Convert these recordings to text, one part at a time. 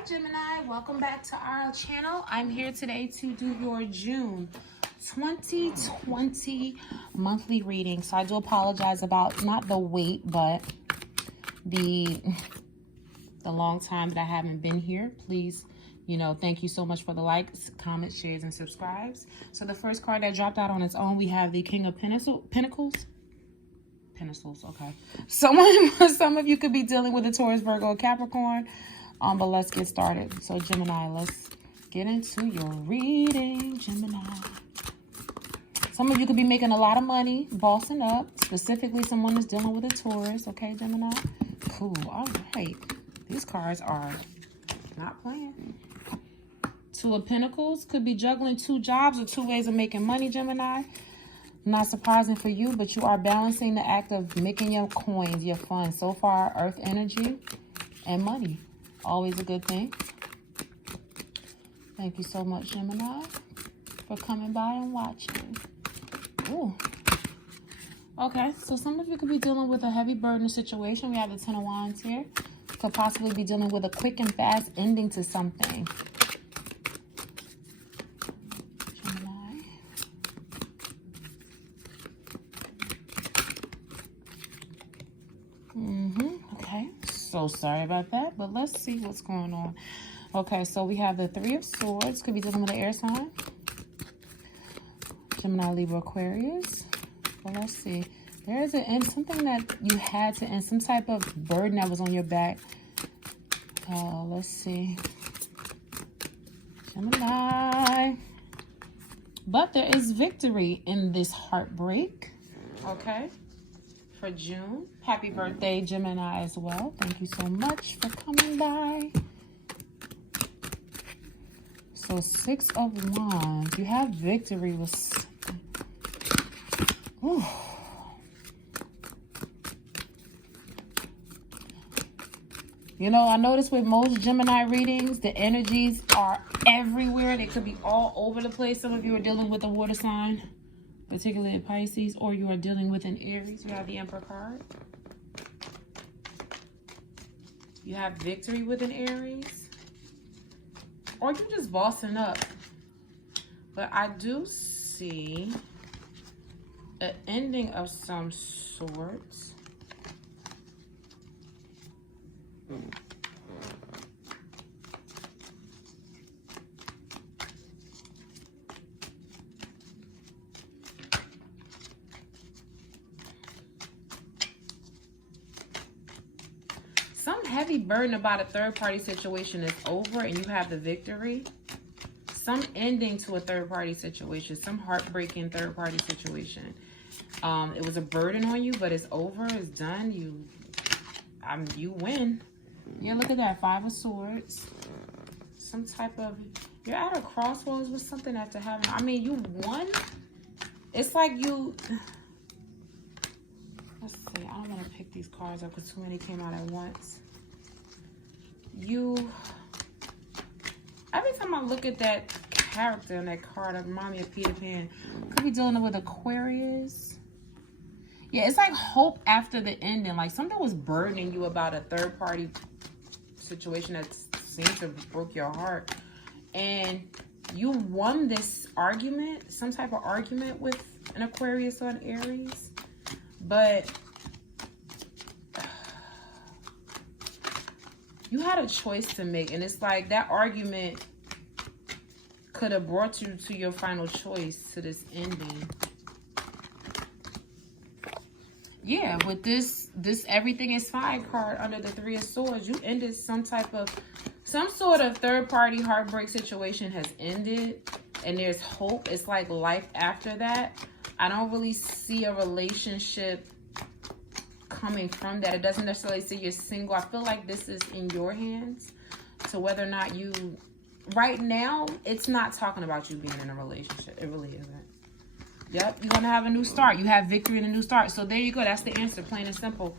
Hi Gemini, welcome back to our channel. I'm here today to do your June 2020 monthly reading. So I do apologize about not the wait, but the long time that I haven't been here. Please, thank you so much for the likes, comments, shares, and subscribes. So the first card that dropped out on its own, we have the King of Pentacles. Okay. Some of you could be dealing with a Taurus, Virgo, Capricorn. But let's get started. So Gemini, let's get into your reading, Gemini. Some of you could be making a lot of money, bossing up. Specifically, someone is dealing with a Taurus. Okay, Gemini? Cool. All right. These cards are not playing. Two of Pentacles could be juggling two jobs or two ways of making money, Gemini. Not surprising for you, but you are balancing the act of making your coins, your funds. So far, earth energy and money. Always a good thing. Thank you so much, Gemini, for coming by and watching. Ooh. Okay, so some of you could be dealing with a heavy burden situation. We have the Ten of Wands here. Could possibly be dealing with a quick and fast ending to something. Gemini. Okay. So sorry about that, but let's see what's going on. Okay, so we have the Three of Swords. Could be dealing with an air sign. Gemini, Libra, Aquarius. Well, let's see. There is something that you had to end, some type of burden that was on your back. Let's see. Gemini. But there is victory in this heartbreak. Okay. For June. Happy birthday, Gemini, as well. Thank you so much for coming by. So, Six of Wands. You have victory with something. Ooh. I noticed with most Gemini readings, the energies are everywhere. They could be all over the place. Some of you are dealing with a water sign, particularly in Pisces, or you are dealing with an Aries. You have the Emperor card. You have victory with an Aries. Or you're just bossing up. But I do see an ending of some sorts. Some heavy burden about a third-party situation is over and you have the victory. Some ending to a third-party situation. Some heartbreaking third-party situation. It was a burden on you, but it's over. It's done. You win. Yeah, look at that. Five of Swords. Some type of... You're at a crossroads with something after having... I mean, you won. It's like you... Let's see. I don't want to pick these cards up because too many came out at once. Every time I look at that character and that card, it reminds me of Peter Pan. Could be dealing with Aquarius. Yeah, it's like hope after the ending. Like something was burdening you about a third-party situation that seems to have broke your heart. And you won this argument, some type of argument with an Aquarius or an Aries. But you had a choice to make, and it's like that argument could have brought you to your final choice, to this ending. Yeah, with this everything is fine card under the Three of Swords, you ended some sort of third-party heartbreak situation has ended, and there's hope. It's like life after that. I don't really see a relationship coming from that. It doesn't necessarily say you're single. I feel like this is in your hands. So whether or not you... Right now, it's not talking about you being in a relationship. It really isn't. Yep, you're going to have a new start. You have victory in a new start. So there you go. That's the answer, plain and simple.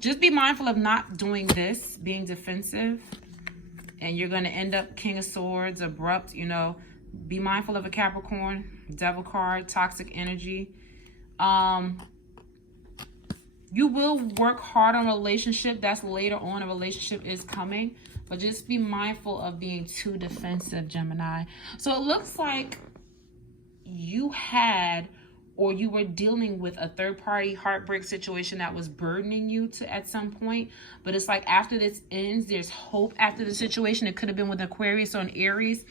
Just be mindful of not doing this, being defensive. And you're going to end up King of Swords, abrupt, Be mindful of a Capricorn, Devil card, toxic energy. You will work hard on a relationship. That's later on. A relationship is coming. But just be mindful of being too defensive, Gemini. So it looks like you had, or you were dealing with, a third-party heartbreak situation that was burdening you to at some point. But it's like after this ends, there's hope after the situation. It could have been with Aquarius or an Aries.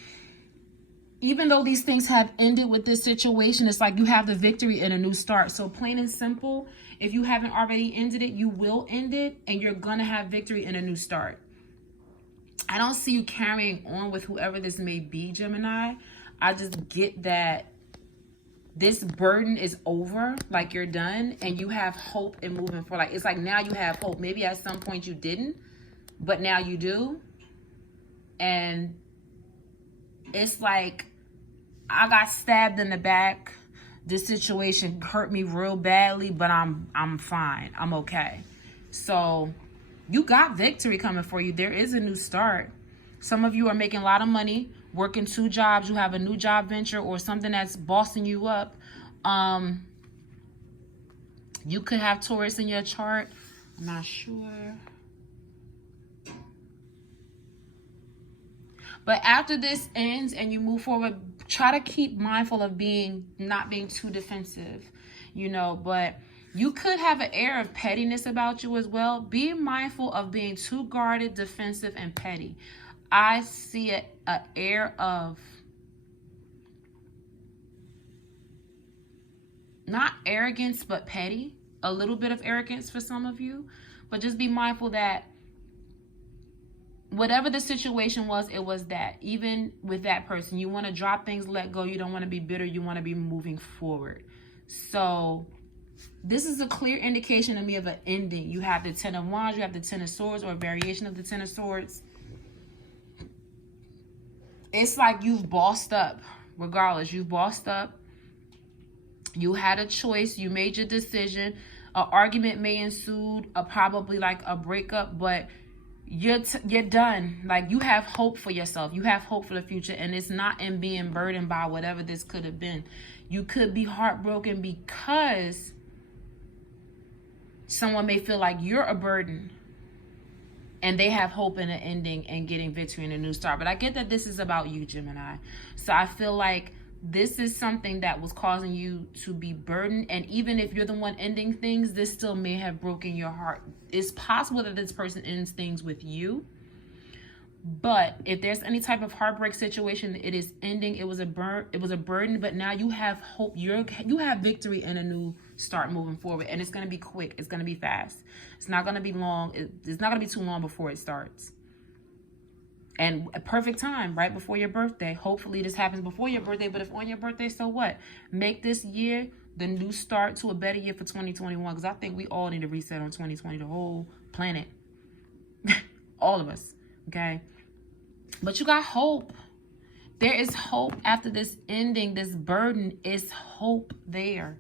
Even though these things have ended with this situation, it's like you have the victory and a new start. So plain and simple, if you haven't already ended it, you will end it, and you're going to have victory and a new start. I don't see you carrying on with whoever this may be, Gemini. I just get that this burden is over, like you're done, and you have hope and moving forward. Like, it's like now you have hope. Maybe at some point you didn't, but now you do. And it's like, I got stabbed in the back. This situation hurt me real badly, but I'm fine. I'm okay. So you got victory coming for you. There is a new start. Some of you are making a lot of money, working 2 jobs. You have a new job venture or something that's bossing you up. You could have Taurus in your chart. I'm not sure. But after this ends and you move forward, try to keep mindful of not being too defensive, you know. But you could have an air of pettiness about you as well. Be mindful of being too guarded, defensive, and petty. I see an air of not arrogance, but petty. A little bit of arrogance for some of you. But just be mindful that whatever the situation was, it was that. Even with that person, you want to drop things, let go. You don't want to be bitter. You want to be moving forward. So this is a clear indication to me of an ending. You have the 10 of Wands, you have the 10 of Swords, or a variation of the 10 of Swords. It's like you've bossed up. Regardless, you've bossed up. You had a choice. You made your decision. An argument may ensue, probably like a breakup, but you're done. Like, you have hope for yourself. You have hope for the future, and it's not in being burdened by whatever this could have been. You could be heartbroken because someone may feel like you're a burden, and they have hope in an ending and getting victory in a new start. But I get that this is about you, Gemini. So I feel like this is something that was causing you to be burdened. And even if you're the one ending things, this still may have broken your heart. It's possible that this person ends things with you. But if there's any type of heartbreak situation, it is ending. It was a burden, but now you have hope. You have victory and a new start moving forward. And it's going to be quick. It's going to be fast. It's not going to be long. It's not going to be too long before it starts. And a perfect time, right before your birthday. Hopefully this happens before your birthday, but if on your birthday, so what? Make this year the new start to a better year for 2021, because I think we all need a reset on 2020, the whole planet. All of us, okay? But you got hope. There is hope after this ending, this burden is hope there.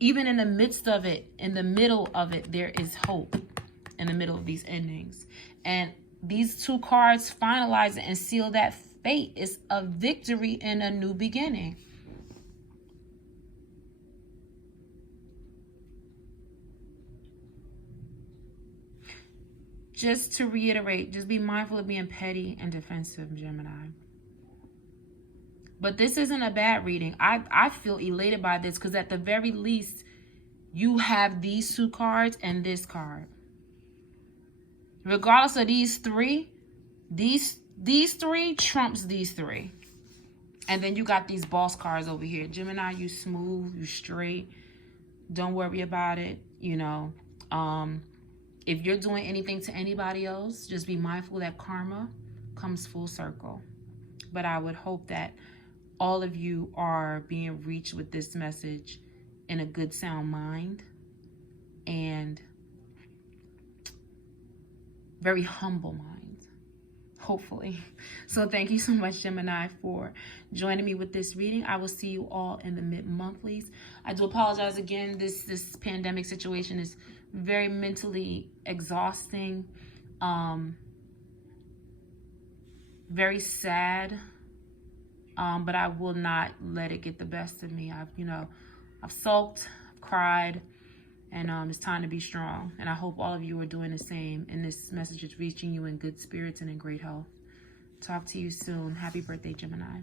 Even in the midst of it, in the middle of it, there is hope in the middle of these endings. And these 2 cards finalize and seal that fate. Is a victory and a new beginning. Just to reiterate, just be mindful of being petty and defensive, Gemini. But this isn't a bad reading. I feel elated by this because at the very least, you have these 2 cards and this card. Regardless of these 3, these 3 trumps these 3. And then you got these boss cards over here. Gemini, you smooth, you straight. Don't worry about it. You know, if you're doing anything to anybody else, just be mindful that karma comes full circle. But I would hope that all of you are being reached with this message in a good, sound mind. And very humble mind, hopefully. So thank you so much, Gemini, for joining me with this reading. I will see you all in the mid-monthlies. I do apologize again. This pandemic situation is very mentally exhausting, very sad, but I will not let it get the best of me. I've sulked, I've cried, And it's time to be strong. And I hope all of you are doing the same. And this message is reaching you in good spirits and in great health. Talk to you soon. Happy birthday, Gemini.